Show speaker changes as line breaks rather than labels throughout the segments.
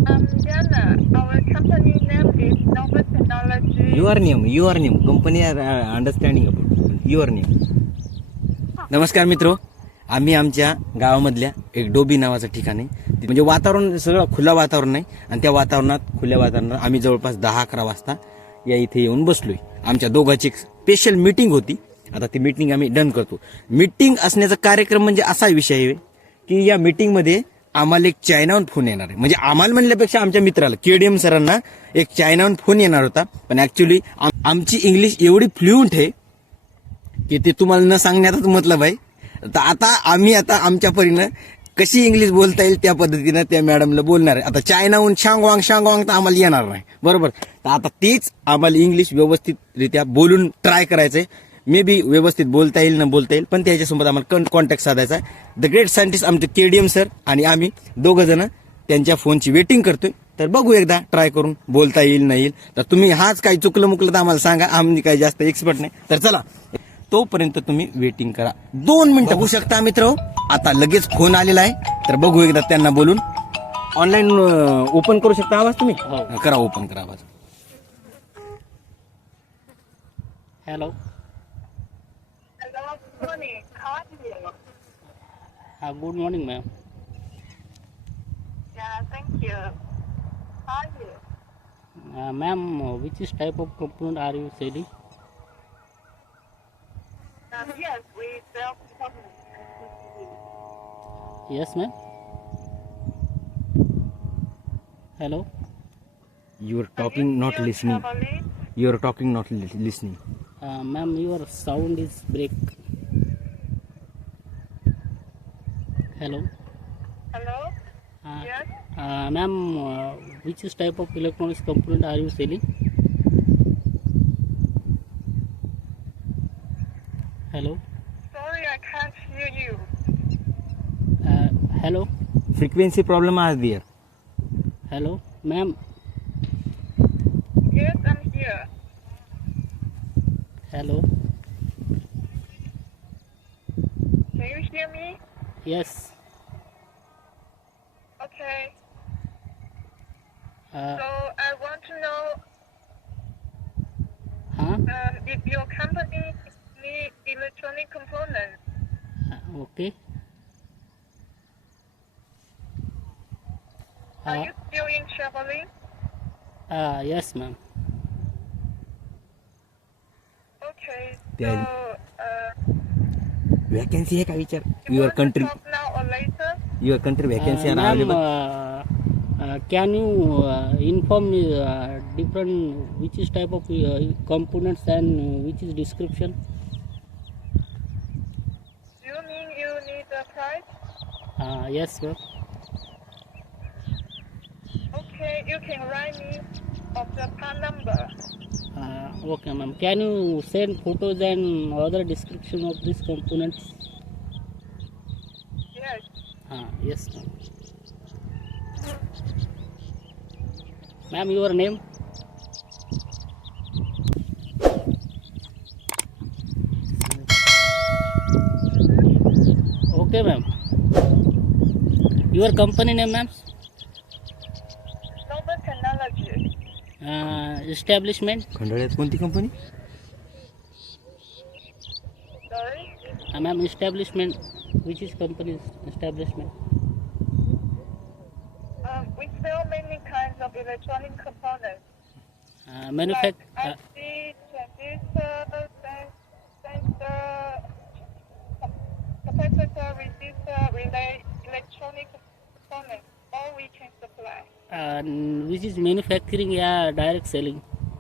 Diana, our company name is Nova Technology.
Your name company are understanding about your name. नमस्कार मित्रो, आम्ही आमच्या गावामधल्या एक डोबी नावाचं ठिकाण आहे. म्हणजे वातावरण सगळं खुलं वातावरण आहे आणि त्या वातावरणात खुल्या वातावरणात आम्ही जवळपास 10-11 वाजता या इथे येऊन बसलोय. आमच्या दोघांची स्पेशल मीटिंग होती. आता ती मीटिंग आम्ही डन करतो. मीटिंग असण्याचा कार्यक्रम म्हणजे असा विषय आहे की या मीटिंगमध्ये आम्हाला एक चायनाहून फोन येणार आहे. म्हणजे आम्हाला म्हणल्यापेक्षा आमच्या मित्राला केडीएम सरांना एक चायनाहून फोन येणार होता. पण ऍक्च्युली आमची इंग्लिश एवढी फ्लुएंट आहे की ते तुम्हाला न सांगण्याचाच मतलब आहे. तर आता आमच्या परीनं कशी इंग्लिश बोलता येईल त्या पद्धतीनं त्या मॅडमला बोलणार आहे. आता चायनाहून शांगवांग तर आम्हाला येणार नाही, बरोबर. तर आता तेच आम्हाला इंग्लिश व्यवस्थितरित्या बोलून ट्राय करायचंय. मे बी व्यवस्थित बोलता येईल न बोलता येईल, पण त्याच्यासोबत आम्हाला कॉन्टॅक्ट साधायचा आहे. द ग्रेट सायंटिस्ट आमचे केडीएम सर आणि आम्ही दोघं जण त्यांच्या फोनची वेटिंग करतोय. तर बघू एकदा ट्राय करून बोलता येईल नाही येईल. तर तुम्ही हाच काही चुकलं मुकलं तर आम्हाला सांगा, आम्ही काही जास्त एक्सपर्ट नाही. तर चला, तोपर्यंत तुम्ही वेटिंग करा. 2 मिनिटं बघू शकता मित्र. आता लगेच फोन आलेला आहे. तर बघू एकदा त्यांना बोलून. ऑनलाईन ओपन करू शकता आवाज तुम्ही? करा, ओपन करा आवाज.
Hello.
Hello, good morning. How are you?
Good morning, ma'am.
Yeah, thank you. How are you?
Ma'am, which is type of component are you selling?
Yes, we sell company.
Yes, ma'am. Hello.
You are talking not listening. You are talking not listening.
Ma'am, your sound is break. Hello.
Hello? Yes?
Ma'am, which is type of electronics component are you selling? Hello.
Sorry, I can't hear you.
Hello.
Frequency problem are there.
Hello, ma'am.
Yes, I'm here.
Hello.
Can you hear me?
Yes.
Okay.
Uh,
So I want to know
huh?
if your company need electronic components.
Okay.
Are you still in traveling?
Yes, ma'am.
Okay.
Yeah.
So
Vacancy है का विचार?
you
Your
want to
country,
talk now or later?
your country vacancy are
Ma'am,
available.
can you inform me different which is type of components and which is description?
Do you mean you need the price?
Yes, ma'am.
Okay, you can write me of the part number.
Okay, ma'am. Can you send photos and other description of these components?
Yes.
Yes, ma'am. Ma'am, your name? Okay, ma'am. Your company name, ma'am?
Nova Technology.
Establishment?
खंडाळ्यात कोणती company?
Sorry?
Ma'am, establishment. Which is company's establishment?
We sell many kinds of electronic components.
Manufacture.
Like IC, transistor, sensor, capacitor, resistor, relay, electronic components. All we can supply.
Which is manufacturing, yeah, direct selling.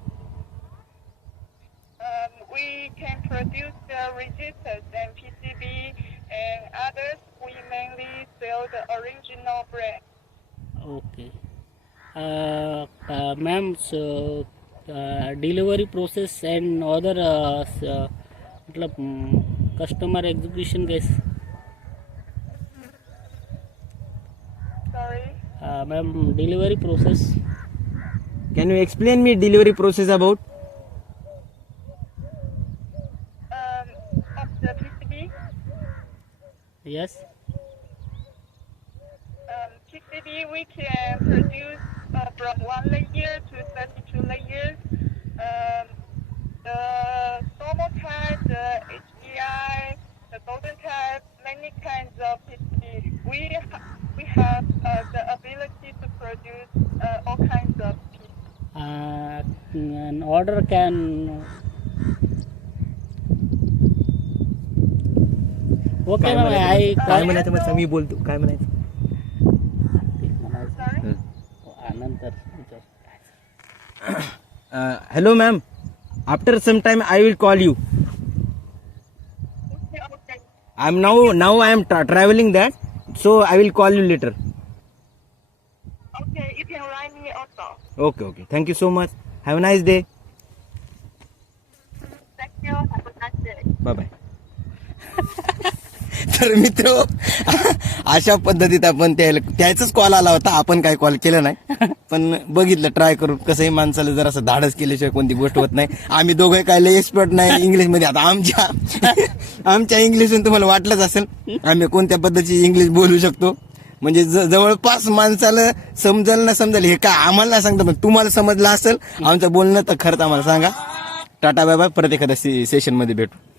We can produce the resistors and PCB and others. We mainly sell the original brand.
Okay. Ma'am, so delivery process and other मतलब customer execution guys.
Sorry?
Ma'am, delivery process.
Can you explain me delivery process about?
Of the PCB,
Yes.
PCB we can produce from 1 layer to 32 layers. The normal type, the HDI, the golden type, many kinds of PCB. We have the ability to produce all kinds of PCB.
An order can okay ma'am,
काय म्हणायचं मग मी बोलतो काय म्हणायचं
Sorry?
नंतर
hello ma'am after some time I will call you
Okay.
I am now I am travelling that so I will call you later
Okay, you can write me also.
Okay thank you so much have a nice day
Thank you. Have a nice day.
Bye bye तर मित्र अशा पद्धतीत आपण त्याचाच call आला होता आपण काय कॉल केला नाही पण बघितलं ट्राय करून कसंही माणसाला जर असं धाडस केल्याशिवाय कोणती गोष्ट होत नाही आम्ही दोघं काय लय एक्सपर्ट नाही इंग्लिश मध्ये आता आमच्या इंग्लिशून तुम्हाला वाटलंच असेल आम्ही कोणत्या पद्धतीची इंग्लिश बोलू शकतो म्हणजे जवळपास माणसाला समजल ना समजेल हे काय आम्हाला नाही सांगता पण तुम्हाला समजलं असेल आमचं बोलणं तर खरंच आम्हाला सांगा टाटा बाय बाय परत एखाद्या सेशन मध्ये भेटू